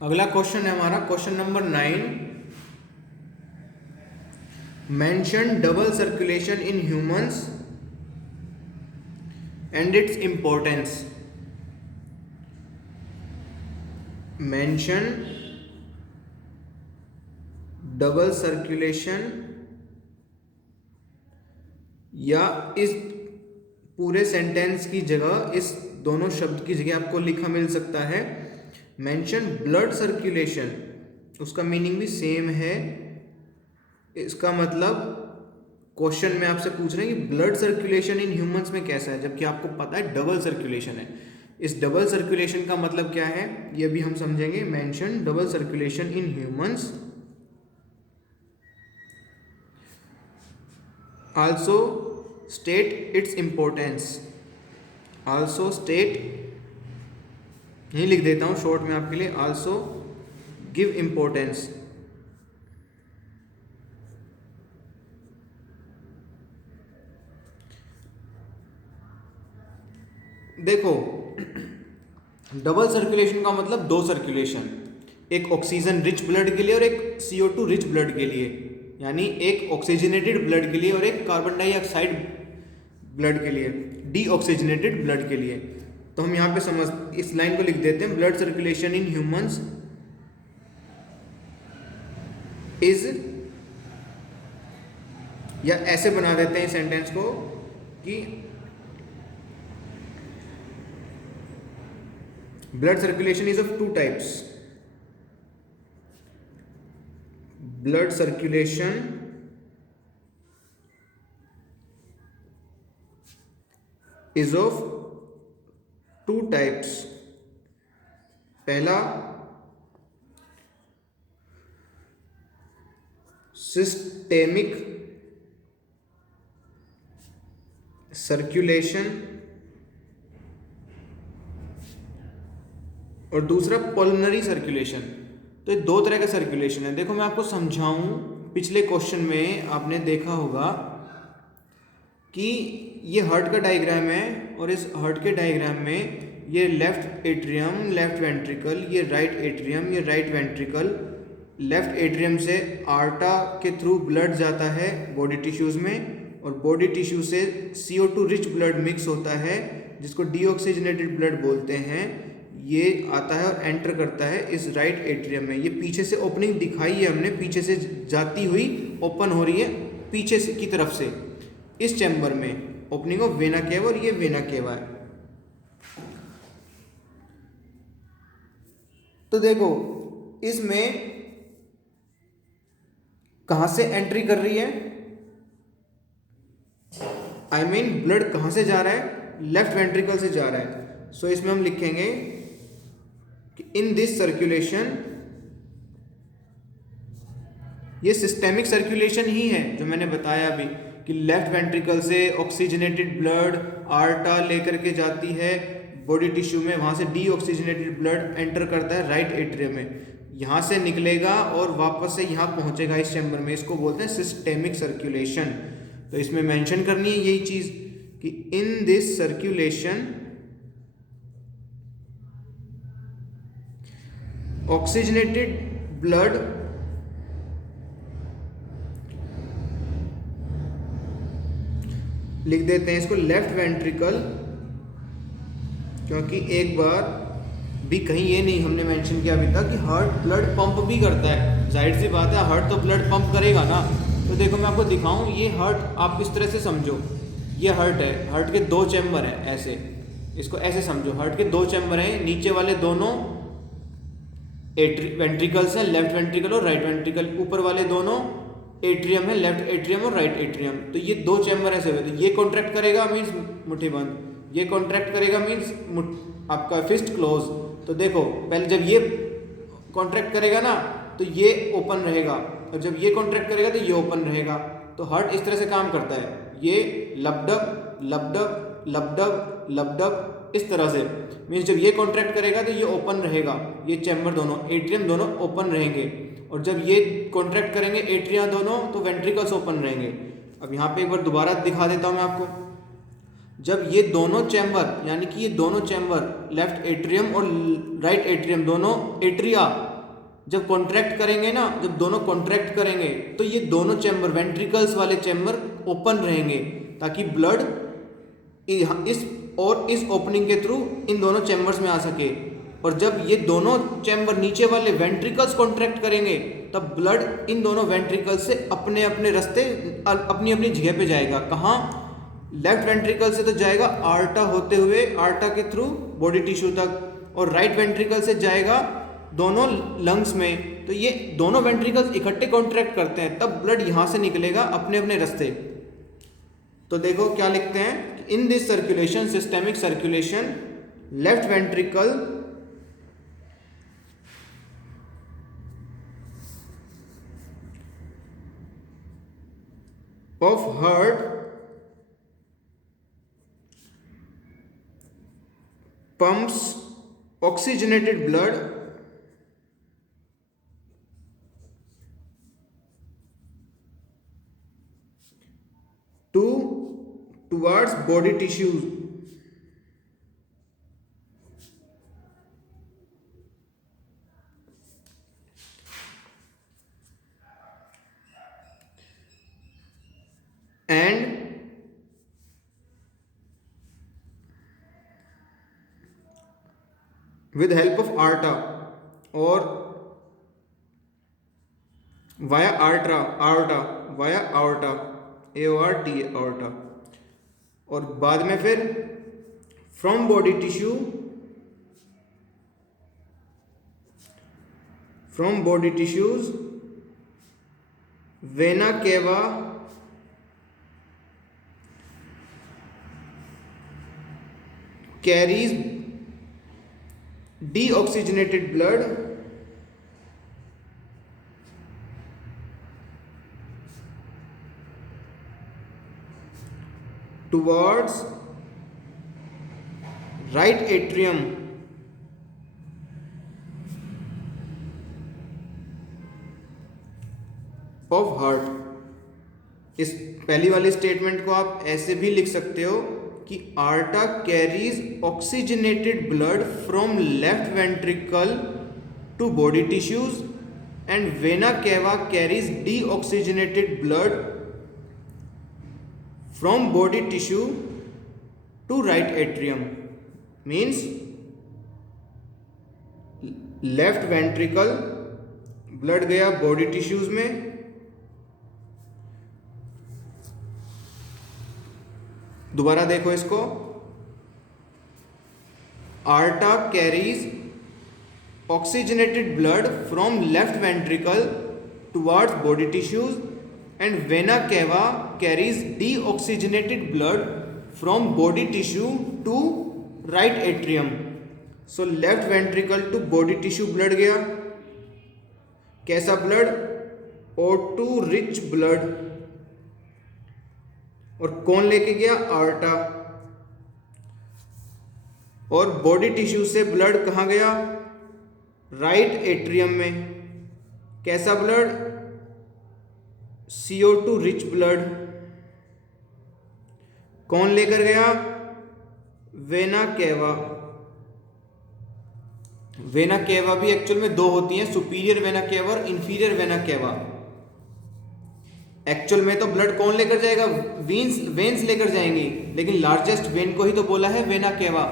अगला क्वेश्चन है हमारा question number 9। Mention double circulation in humans and its importance. Mention double circulation, या इस पूरे सेंटेंस की जगह इस दोनों शब्द की जगह आपको लिखा मिल सकता है मेंशन ब्लड सर्कुलेशन। उसका मीनिंग भी सेम है। इसका मतलब क्वेश्चन में आपसे पूछ रहे हैं कि ब्लड सर्कुलेशन इन ह्यूमंस में कैसा है, जबकि आपको पता है डबल सर्कुलेशन है। इस डबल सर्कुलेशन का मतलब क्या है ये भी हम समझेंगे। Mention double circulation in humans also state its importance. Also state, यही लिख देता हूं शॉर्ट में आपके लिए, आल्सो गिव इंपॉर्टेंस। देखो, डबल सर्कुलेशन का मतलब दो सर्कुलेशन, एक ऑक्सीजन रिच ब्लड के लिए और एक CO2 रिच ब्लड के लिए, यानी एक ऑक्सीजनेटेड ब्लड के लिए और एक कार्बन डाइऑक्साइड ब्लड के लिए, डीऑक्सीजनेटेड ब्लड के लिए। तो हम यहाँ पे समझ इस लाइन को लिख देते हैं, blood circulation in humans is, या ऐसे बना देते हैं सेंटेंस को कि blood circulation is of two types. Blood circulation is of two types. पहला सिस्टेमिक सर्कुलेशन और दूसरा पल्मोनरी सर्कुलेशन। तो ये दो तरह का सर्कुलेशन है। देखो मैं आपको समझाऊं, पिछले क्वेश्चन में आपने देखा होगा कि ये हार्ट का डायग्राम है और इस हार्ट के डायग्राम में ये लेफ्ट एट्रियम, लेफ्ट वेंट्रिकल, ये राइट एट्रियम, ये राइट वेंट्रिकल। लेफ्ट एट्रियम से आर्टा के थ्रू ब्लड जाता है बॉडी टिश्यूज में, और बॉडी टिश्यू से CO2 रिच ब्लड मिक्स होता है जिसको डीऑक्सीजनेटेड ब्लड बोलते हैं। ये आता है और एंटर करता है इस राइट एट्रियम में। ये पीछे से ओपनिंग दिखाई है हमने, पीछे से जाती हुई ओपन हो रही है पीछे से की तरफ से इस चैम्बर में, ओपनिंग ऑफ वेना केवा, और ये वेना केवा है। तो देखो इसमें कहां से एंट्री कर रही है, आई मीन ब्लड कहां से जा रहा है, लेफ्ट वेंट्रिकल से जा रहा है। सो इसमें हम लिखेंगे कि इन दिस सर्कुलेशन, ये सिस्टेमिक सर्कुलेशन ही है जो मैंने बताया अभी कि लेफ्ट वेंट्रिकल से ऑक्सीजनेटेड ब्लड आर्टा लेकर के जाती है बॉडी टिश्यू में, वहां से डीऑक्सीजनेटेड ब्लड एंटर करता है राइट एट्रियम में, यहाँ से निकलेगा और वापस से यहाँ पहुंचेगा इस चैम्बर में। इसको बोलते हैं सिस्टेमिक सर्कुलेशन। तो इसमें मेंशन करनी है यही चीज कि in this circulation oxygenated blood लिख देते हैं इसको लेफ्ट वेंट्रिकल, क्योंकि एक बार भी कहीं ये नहीं हमने मेंशन किया अभी तक कि हार्ट ब्लड पंप भी करता है। जाहिर सी बात है हार्ट तो ब्लड पंप करेगा ना। तो देखो मैं आपको दिखाऊं, ये हार्ट आप इस तरह से समझो, ये हार्ट है, हार्ट के दो चैम्बर हैं, ऐसे इसको ऐसे समझो, हार्ट के दो चैम्बर हैं, नीचे वाले दोनों वेंट्रिकल्स हैं, लेफ्ट वेंट्रिकल और राइट वेंट्रिकल, ऊपर वाले दोनों एट्रियम है, लेफ्ट एट्रियम और राइट एट्रियम। तो ये दो चैम्बर ऐसे हुए, तो ये कॉन्ट्रैक्ट करेगा मीन्स मुट्ठी बंद, ये कॉन्ट्रैक्ट करेगा मीन्स आपका फिस्ट क्लोज। तो देखो पहले जब ये कॉन्ट्रैक्ट करेगा ना तो ये ओपन रहेगा, और जब ये कॉन्ट्रैक्ट करेगा तो ये ओपन रहेगा। तो हार्ट इस तरह से काम करता है, ये लबडब लबडब लबडब लबडब इस तरह से, मीन्स जब ये कॉन्ट्रैक्ट करेगा तो ये ओपन रहेगा, ये चैम्बर दोनों एट्रियम दोनों ओपन रहेंगे, और जब ये कॉन्ट्रैक्ट करेंगे एट्रिया दोनों तो वेंट्रिकल्स ओपन रहेंगे। अब यहाँ पे एक बार दोबारा दिखा देता हूँ मैं आपको। जब ये दोनों चैम्बर यानी कि ये दोनों चैम्बर लेफ्ट एट्रियम और राइट एट्रियम दोनों एट्रिया जब कॉन्ट्रैक्ट करेंगे ना, जब दोनों कॉन्ट्रैक्ट करेंगे तो ये दोनों चैम्बर वेंट्रिकल्स वाले चैम्बर ओपन रहेंगे ताकि ब्लड इस ओपनिंग के थ्रू इन दोनों चैम्बर्स में आ सके। और जब ये दोनों चैम्बर नीचे वाले वेंट्रिकल्स कॉन्ट्रैक्ट करेंगे तब ब्लड इन दोनों वेंट्रिकल्स से अपने अपने रास्ते अपनी अपनी जगह पे जाएगा। कहाँ? लेफ्ट वेंट्रिकल से तो जाएगा आर्टा होते हुए, आर्टा के थ्रू बॉडी टिश्यू तक, और राइट वेंट्रिकल से जाएगा दोनों लंग्स में। तो ये दोनों वेंट्रिकल्स इकट्ठे कॉन्ट्रैक्ट करते हैं तब ब्लड यहाँ से निकलेगा अपने अपने रास्ते। तो देखो क्या लिखते हैं, in this circulation, systemic circulation, left ventricle of heart pumps oxygenated blood towards body tissues and with help of aorta or via aorta aorta, और बाद में फिर from body tissues vena cava carries deoxygenated blood towards right atrium of heart। इस पहली वाली statement को आप ऐसे भी लिख सकते हो कि aorta carries oxygenated blood from left ventricle to body tissues and vena cava carries deoxygenated blood from body tissue to right atrium. Means left ventricle blood गया बॉडी टिश्यूज में, दोबारा देखो इसको, aorta carries oxygenated blood from left ventricle towards body tissues and vena cava carries deoxygenated blood from body tissue to right atrium. So left ventricle to body tissue blood गया, कैसा blood? O2 rich blood, और कौन लेके गया? आर्टा। और body tissue से blood कहाँ गया? राइट एट्रियम में, कैसा ब्लड? CO2 रिच ब्लड, कौन लेकर गया? Vena cava. वेना केवा भी एक्चुअल में दो होती हैं, सुपीरियर वेना केवा और इंफीरियर वेना केवा। एक्चुअल में तो ब्लड कौन लेकर जाएगा? वेन्स लेकर जाएंगी, लेकिन लार्जेस्ट वेन को ही तो बोला है वेना केवा।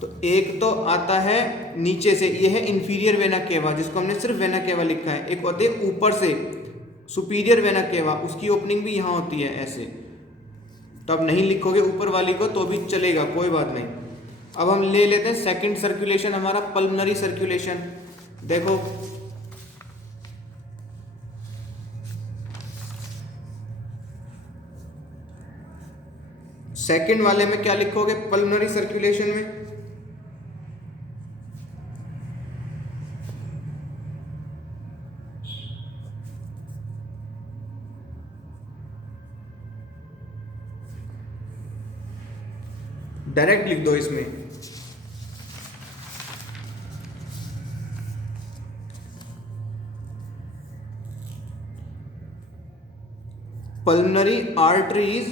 तो एक तो आता है नीचे से, ये है इंफीरियर वेना केवा जिसको हमने सिर्फ वेना केवा लिखा है। एक होती है ऊपर से सुपीरियर वेना केवा, उसकी ओपनिंग भी यहाँ होती है ऐसे। तो अब नहीं लिखोगे ऊपर वाली को तो भी चलेगा, कोई बात नहीं। अब हम ले लेते हैं सेकंड सर्कुलेशन, हमारा पल्मोनरी सर्कुलेशन। देखो सेकंड वाले में क्या लिखोगे पल्मोनरी सर्कुलेशन में? डायरेक्ट लिख दो इसमें, pulmonary arteries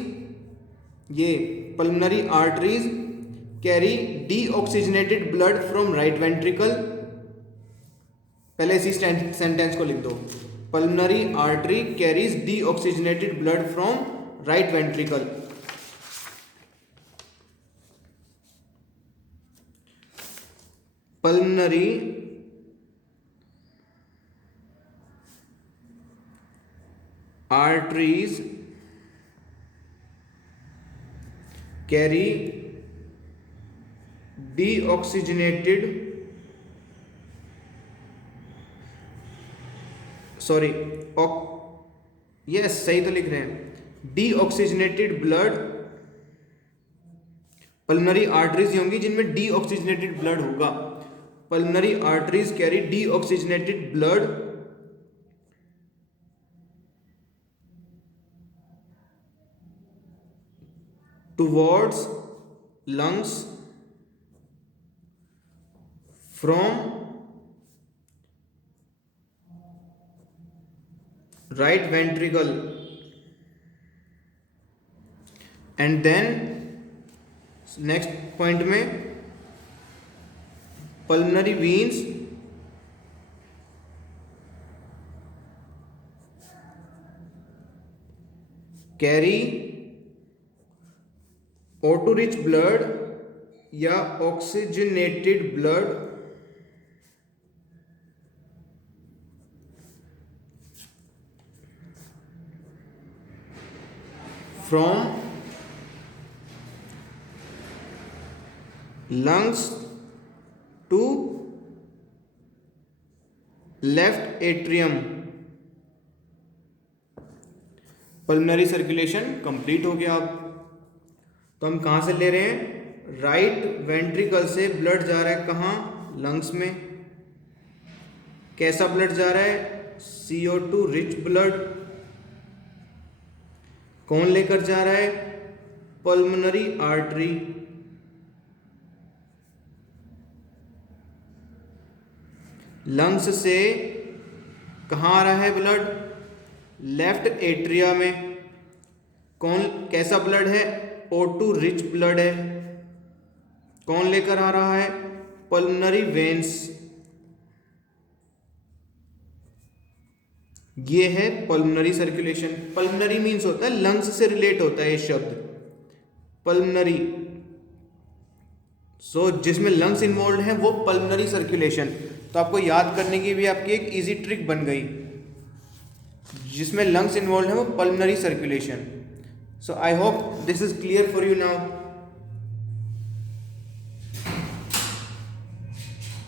ये pulmonary arteries carry deoxygenated blood from right ventricle. पहले इसी सेंटेंस को लिख दो, pulmonary artery carries deoxygenated blood from right ventricle. Pulmonary arteries carry deoxygenated yes सही तो लिख रहे हैं, डीऑक्सीजनेटेड ब्लड। पल्मोनरी आर्टरीज होंगी जिनमें डीऑक्सीजनेटेड ब्लड होगा। Pulmonary arteries carry deoxygenated blood towards lungs from right ventricle and then next point में pulmonary veins carry O2 rich blood या oxygenated blood from lungs to left atrium. Pulmonary circulation complete हो गया। अब तो हम कहाँ से ले रहे हैं, राइट वेंट्रिकल से ब्लड जा रहा है कहाँ, लंग्स में। कैसा ब्लड जा रहा है, CO2 रिच ब्लड। कौन लेकर जा रहा है, पल्मोनरी आर्टरी। लंग्स से कहाँ आ रहा है ब्लड, लेफ्ट एट्रिया में। कौन कैसा ब्लड है, O2 रिच ब्लड है। कौन लेकर आ रहा है, पल्मोनरी वेन्स। ये है पल्मोनरी सर्कुलेशन। पल्मोनरी मीन्स होता है लंग्स से रिलेट होता है ये शब्द पल्मोनरी। सो जिसमें लंग्स इन्वॉल्व है वो पल्मोनरी सर्कुलेशन। तो आपको याद करने की भी आपकी एक इजी ट्रिक बन गई, जिसमें लंग्स इन्वॉल्व है वो pulmonary circulation. So I hope this is clear for you now.